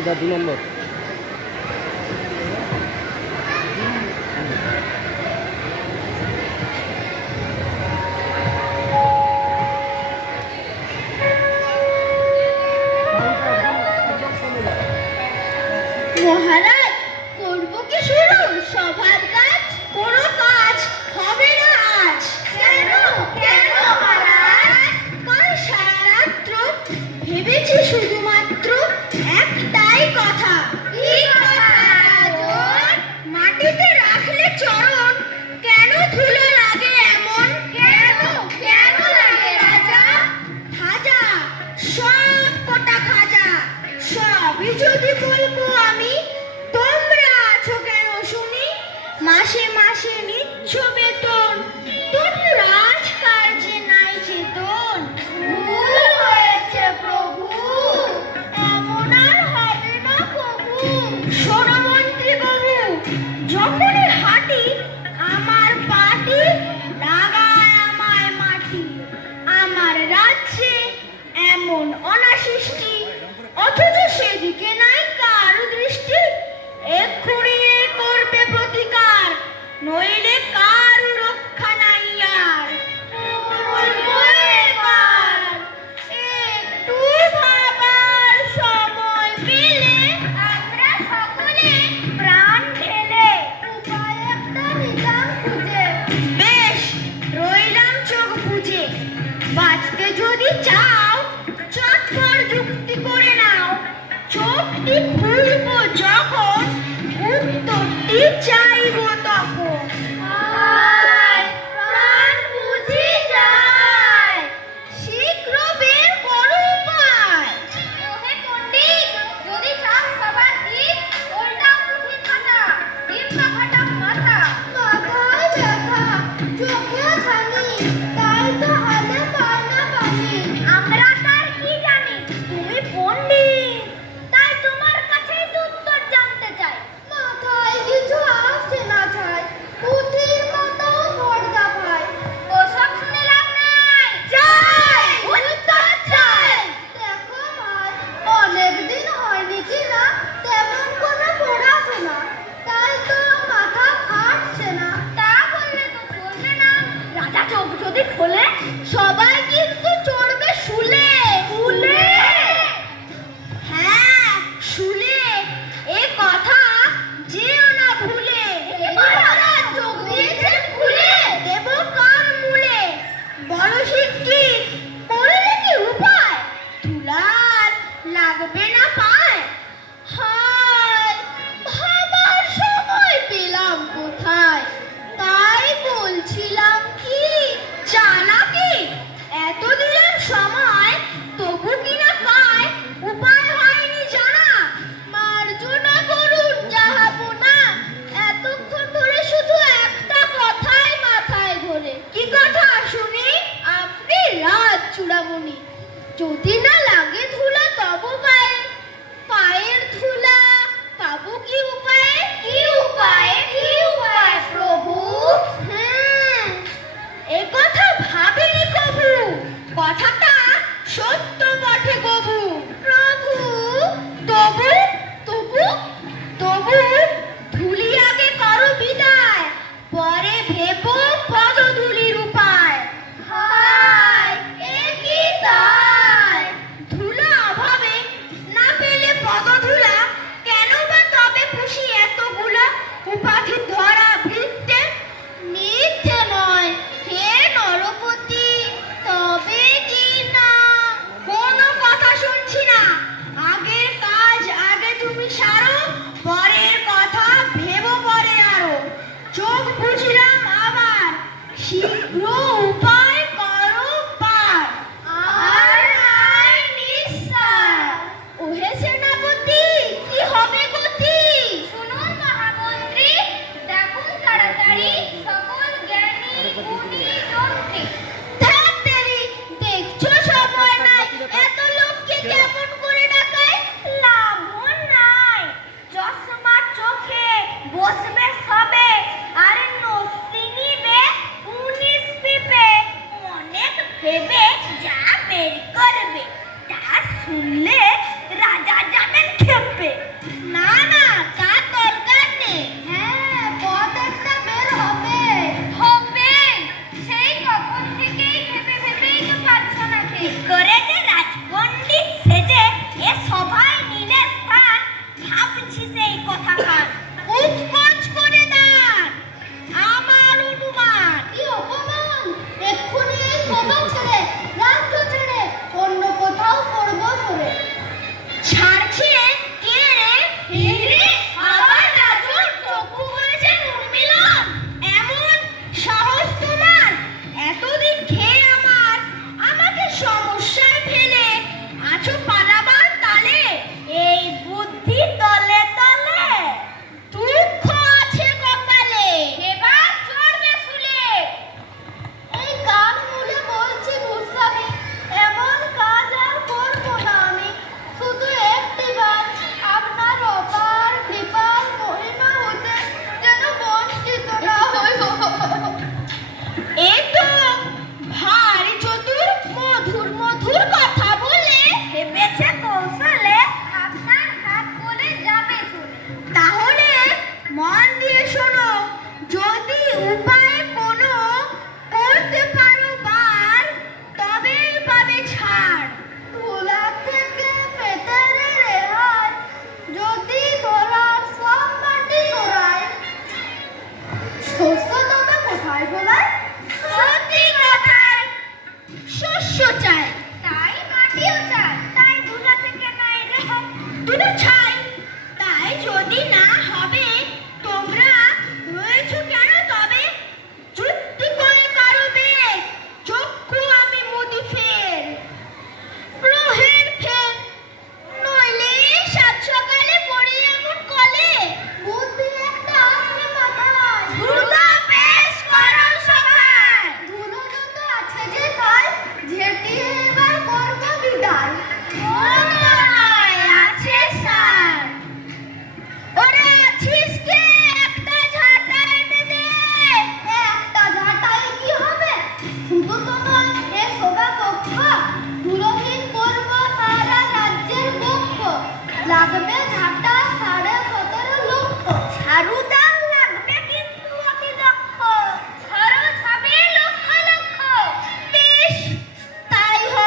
কিনা দু নম্বর।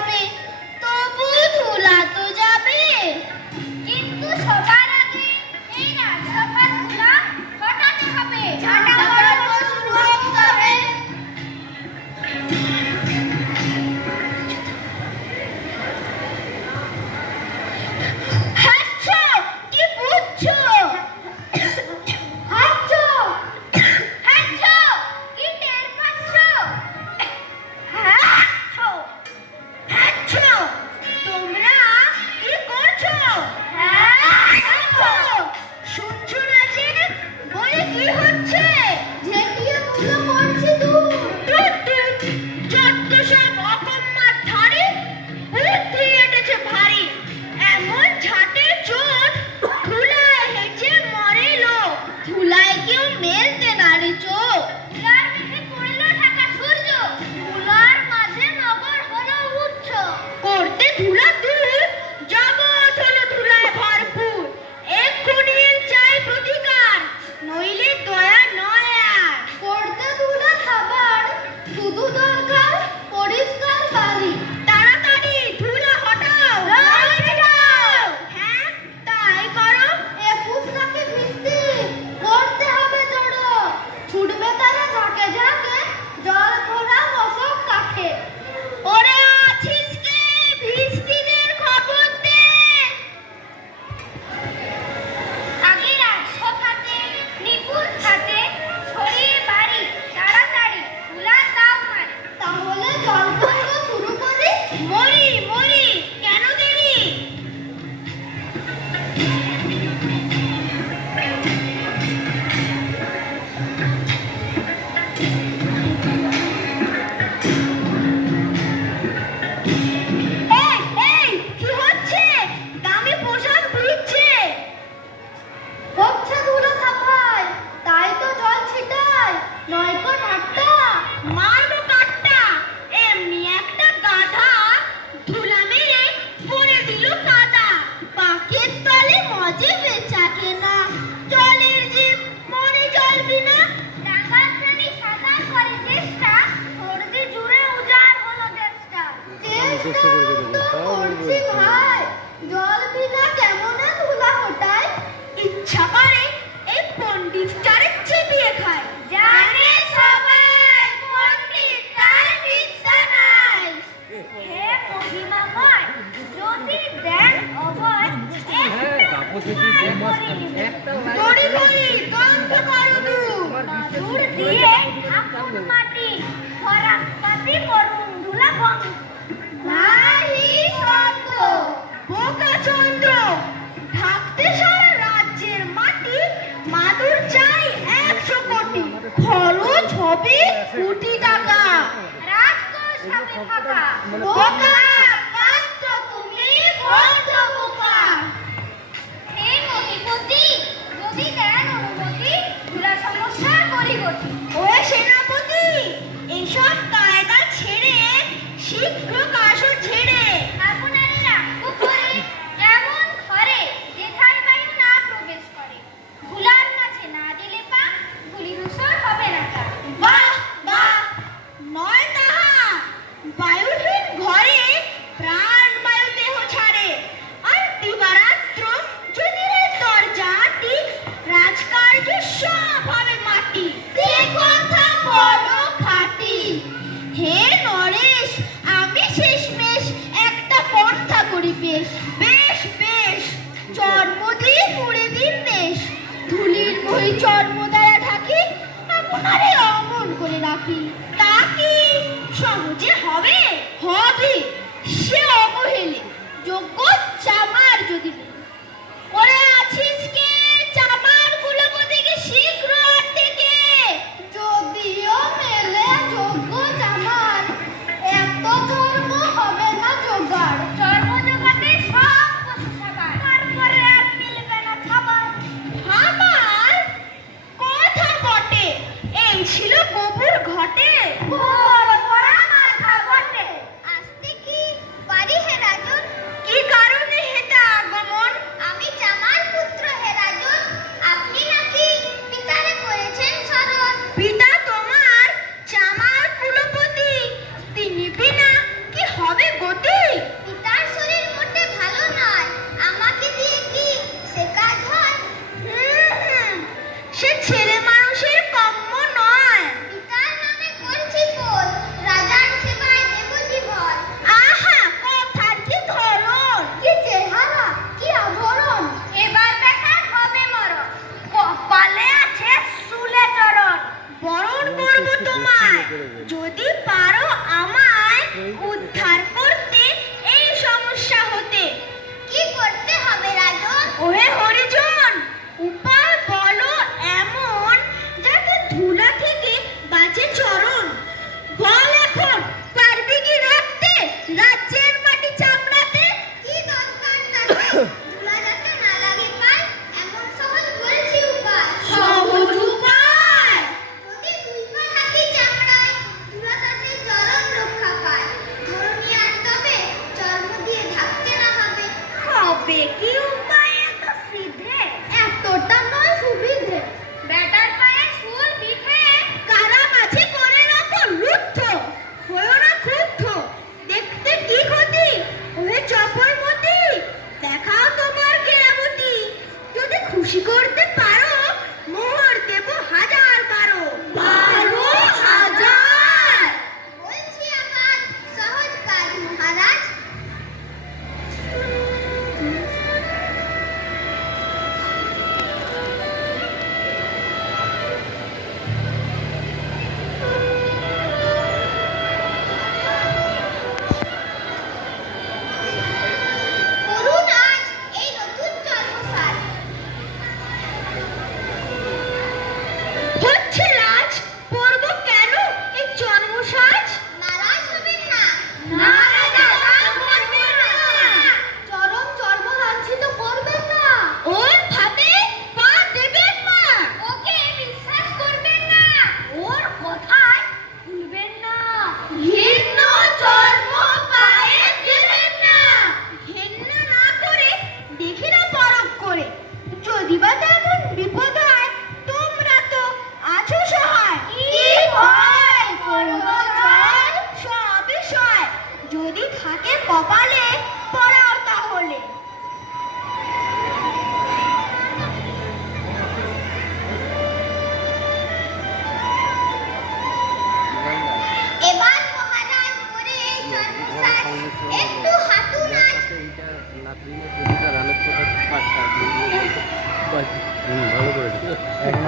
puppy. দূর দিয়ে মাটি ধুলা সত্য। বোকা চন্দ্র সারা রাজ্যের মাটি, মাদুর চাই একশো কোটি। খরচ হবে কোটি টাকা। রাজকোষ হবে ফাঁকা। বোকা সেনাপতি এসব কায়দা ছেড়ে শীঘ্র কাশো ছেড়ে গোচ্ছা চামার যদি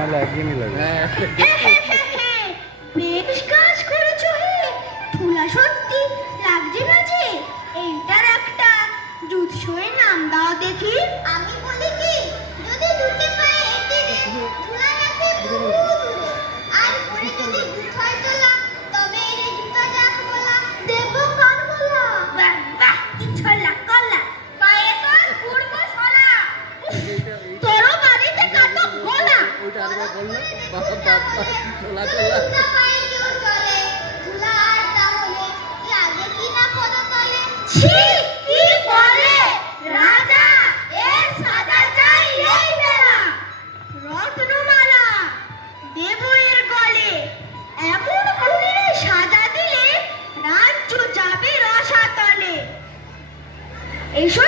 না লাগিয়ে নিলাম টার্গা করল বাবা বাবা চলা চলা। এসো